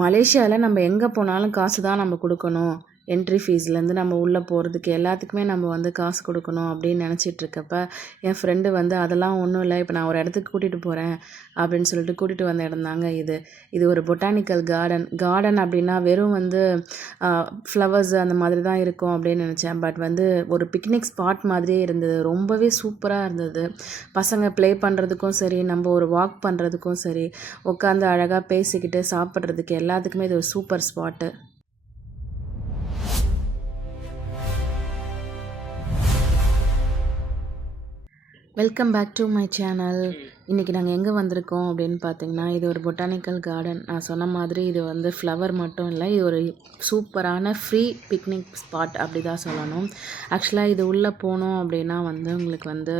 மலேசியாவில் நம்ம எங்கே போனாலும் காசு தான் நம்ம கொடுக்கணும். என்ட்ரி ஃபீஸ்லேருந்து நம்ம உள்ளே போகிறதுக்கு எல்லாத்துக்குமே நம்ம வந்து காசு கொடுக்கணும் அப்படின்னு நினச்சிட்ருக்கப்ப என் ஃப்ரெண்டு வந்து அதெல்லாம் ஒன்றும் இல்லை, இப்போ நான் ஒரு இடத்துக்கு கூட்டிகிட்டு போகிறேன் அப்படின்னு சொல்லிட்டு கூட்டிகிட்டு வந்த இடம் தாங்க இது. இது ஒரு பொட்டானிக்கல் கார்டன் அப்படின்னா வெறும் வந்து ஃப்ளவர்ஸ் அந்த மாதிரி தான் இருக்கும் அப்படின்னு நினச்சேன். பட் வந்து ஒரு பிக்னிக் ஸ்பாட் மாதிரியே இருந்தது. ரொம்பவே சூப்பராக இருந்தது. பசங்க ப்ளே பண்ணுறதுக்கும் சரி, நம்ம ஒரு வாக் பண்ணுறதுக்கும் சரி, உட்காந்து அழகாக பேசிக்கிட்டு சாப்பிட்றதுக்கு எல்லாத்துக்குமே இது ஒரு super spot. Welcome back to my channel. இன்றைக்கி நாங்கள் எங்கே வந்திருக்கோம் அப்படின்னு பார்த்தீங்கன்னா, இது ஒரு பொட்டானிக்கல் கார்டன். நான் சொன்ன மாதிரி இது வந்து ஃப்ளவர் மட்டும் இல்லை, இது ஒரு சூப்பரான ஃப்ரீ பிக்னிக் ஸ்பாட் அப்படி தான் சொல்லணும். ஆக்சுவலாக இது உள்ளே போனோம் அப்படின்னா வந்து உங்களுக்கு வந்து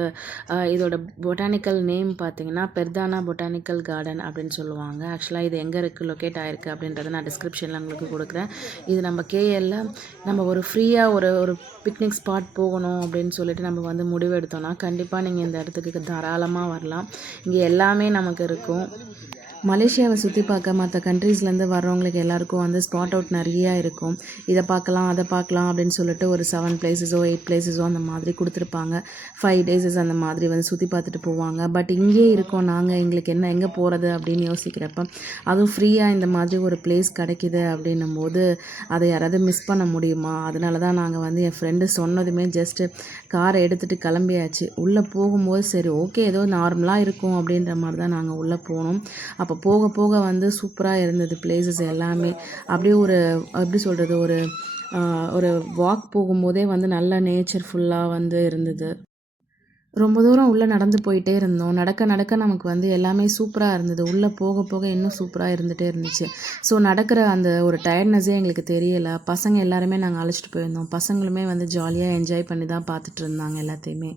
இதோட பொட்டானிக்கல் நேம் பார்த்தீங்கன்னா பெர்தானா பொட்டானிக்கல் கார்டன் அப்படின்னு சொல்லுவாங்க. ஆக்சுவலாக இது எங்கே இருக்குது, லொக்கேட் ஆகிருக்கு அப்படின்றத நான் டிஸ்கிரிப்ஷனில் உங்களுக்கு கொடுக்குறேன். இது நம்ம கேஎல்ல நம்ம ஒரு ஃப்ரீயாக ஒரு பிக்னிக் ஸ்பாட் போகணும் அப்படின்னு சொல்லிட்டு நம்ம வந்து முடிவெடுத்தோன்னா கண்டிப்பாக நீங்கள் இந்த இடத்துக்கு தாராளமாக வரலாம். இங்கே எல்லாமே நமக்கு இருக்கும். மலேசியாவை சுற்றி பார்க்க மற்ற கண்ட்ரீஸ்லேருந்து வர்றவங்களுக்கு எல்லாருக்கும் வந்து ஸ்பாட் அவுட் நிறையா இருக்கும். இதை பார்க்கலாம் அதை பார்க்கலாம் அப்படின்னு சொல்லிட்டு ஒரு 7 பிளேஸஸோ 8 பிளேஸஸோ அந்த மாதிரி கொடுத்துருப்பாங்க. 5 டேஸஸ் அந்த மாதிரி வந்து சுற்றி பார்த்துட்டு போவாங்க. பட் இங்கேயே இருக்கோம் நாங்கள், எங்களுக்கு எங்கே போகிறது அப்படின்னு யோசிக்கிறப்ப அதுவும் ஃப்ரீயாக இந்த மாதிரி ஒரு பிளேஸ் கிடைக்கிது அப்படின்னும் போது அதை யாராவது மிஸ் பண்ண முடியுமா? அதனால தான் நாங்கள் வந்து என் ஃப்ரெண்டு சொன்னதுமே ஜஸ்ட்டு காரை எடுத்துகிட்டு கிளம்பியாச்சு. உள்ளே போகும்போது சரி ஓகே ஏதோ நார்மலாக இருக்கும் அப்படின்ற மாதிரி தான் நாங்கள் உள்ளே போனோம். அப்போ போக போக வந்து சூப்பராக இருந்தது பிளேசஸ் எல்லாமே. அப்படியே எப்படி சொல்கிறது, ஒரு வாக் போகும்போதே வந்து நல்ல நேச்சர் ஃபுல்லாக வந்து இருந்தது. ரொம்ப தூரம் உள்ளே நடந்து போயிட்டே இருந்தோம். நடக்க நடக்க நமக்கு வந்து எல்லாமே சூப்பராக இருந்தது. உள்ளே போக போக இன்னும் சூப்பராக இருந்துகிட்டே இருந்துச்சு. ஸோ நடக்கிற அந்த ஒரு டயர்ட்னஸே எங்களுக்கு தெரியலை. பசங்க எல்லாருமே நாங்கள் அழைச்சிட்டு போயிருந்தோம். பசங்களுமே வந்து ஜாலியாக என்ஜாய் பண்ணி தான் பார்த்துட்டு இருந்தாங்க எல்லாத்தையுமே.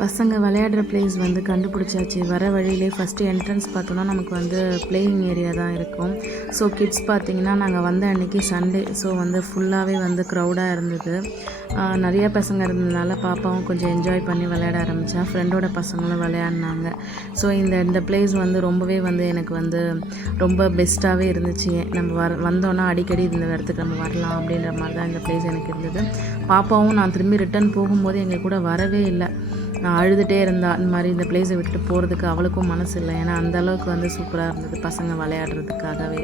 பசங்க விளையாடுற பிளேஸ் வந்து கண்டுபிடிச்சாச்சு. வர வழியிலே ஃபஸ்ட்டு என்ட்ரன்ஸ் பார்த்தோன்னா நமக்கு வந்து ப்ளேயிங் ஏரியா தான் இருக்கும். ஸோ கிட்ஸ் பார்த்திங்கன்னா நாங்கள் வந்த அன்றைக்கி சண்டே, ஸோ வந்து ஃபுல்லாகவே வந்து க்ரௌடாக இருந்தது. நிறைய பசங்க இருந்ததுனால பாப்பாவும் கொஞ்சம் என்ஜாய் பண்ணி விளையாட ஆரம்பித்தா. ஃப்ரெண்டோட பசங்களும் விளையாடினாங்க. ஸோ இந்த பிளேஸ் வந்து ரொம்பவே வந்து எனக்கு வந்து ரொம்ப பெஸ்ட்டாகவே இருந்துச்சு. நம்ம வந்தோன்னா அடிக்கடி இந்த இடத்துக்கு நம்ம வரலாம் அப்படின்ற மாதிரி தான் இந்த பிளேஸ் எனக்கு இருந்தது. பாப்பாவும் நான் திரும்பி ரிட்டர்ன் போகும்போது எங்கள் கூட வரவே இல்லை. நான் அழுதுகிட்டே இருந்தா. இந்த மாதிரி இந்த பிளேஸை விட்டுட்டு போகிறதுக்கு அவளுக்கும் மனசு இல்லை. ஏன்னா அந்தளவுக்கு வந்து சூப்பராக இருந்தது பசங்க விளையாடுறதுக்காகவே.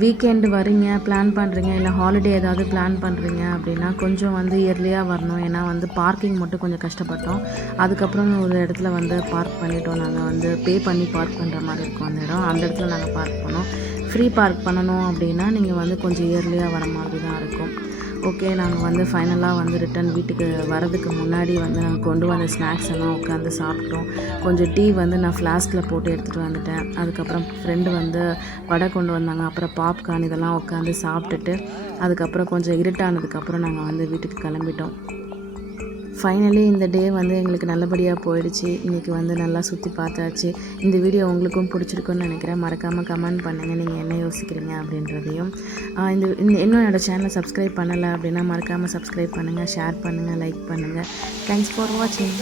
வீக்கெண்டு வரீங்க, பிளான் பண்ணுறீங்க, இல்லை ஹாலிடே ஏதாவது பிளான் பண்ணுறீங்க அப்படின்னா கொஞ்சம் வந்து இயர்லியாக வரணும். ஏன்னா வந்து பார்க்கிங் மட்டும் கொஞ்சம் கஷ்டப்பட்டோம். அதுக்கப்புறம் ஒரு இடத்துல வந்து பார்க் பண்ணிட்டோம். நாங்கள் வந்து பே பண்ணி பார்க் பண்ணுற மாதிரி இருக்கும் அந்த இடம். அந்த இடத்துல நாங்கள் பார்க் பண்ணோம். ஃப்ரீ பார்க் பண்ணணும் அப்படின்னா நீங்கள் வந்து கொஞ்சம் இயர்லியாக வர மாதிரி தான் இருக்கும். ஓகே, நாங்கள் வந்து ஃபைனலாக வந்து ரிட்டன் வீட்டுக்கு வரதுக்கு முன்னாடி வந்து நாங்கள் கொண்டு வந்த ஸ்நாக்ஸ் எல்லாம் உட்காந்து சாப்பிட்டோம். கொஞ்சம் டீ வந்து நான் ஃப்ளாஸ்கில் போட்டு எடுத்துகிட்டு வந்துட்டேன். அதுக்கப்புறம் ஃப்ரெண்டு வந்து வடை கொண்டு வந்தாங்க. அப்புறம் பாப்கார்ன் இதெல்லாம் உட்காந்து சாப்பிட்டுட்டு அதுக்கப்புறம் கொஞ்சம் இருட்டானதுக்கப்புறம் நாங்கள் வந்து வீட்டுக்கு கிளம்பிட்டோம். ஃபைனலி இந்த டே வந்து எங்களுக்கு நல்லபடியாக போயிடுச்சு. இன்றைக்கி வந்து நல்லா சுற்றி பார்த்தாச்சு. இந்த வீடியோ உங்களுக்கும் பிடிச்சிருக்குன்னு நினைக்கிறேன். மறக்காமல் கமெண்ட் பண்ணுங்கள் நீங்கள் என்ன யோசிக்கிறீங்க அப்படின்றதையும். இன்னும் என்னோடய சேனலை சப்ஸ்கிரைப் பண்ணலை அப்படின்னா மறக்காமல் சப்ஸ்கிரைப் பண்ணுங்கள், ஷேர் பண்ணுங்கள், லைக் பண்ணுங்கள். தேங்க்ஸ் ஃபார் வாட்சிங்.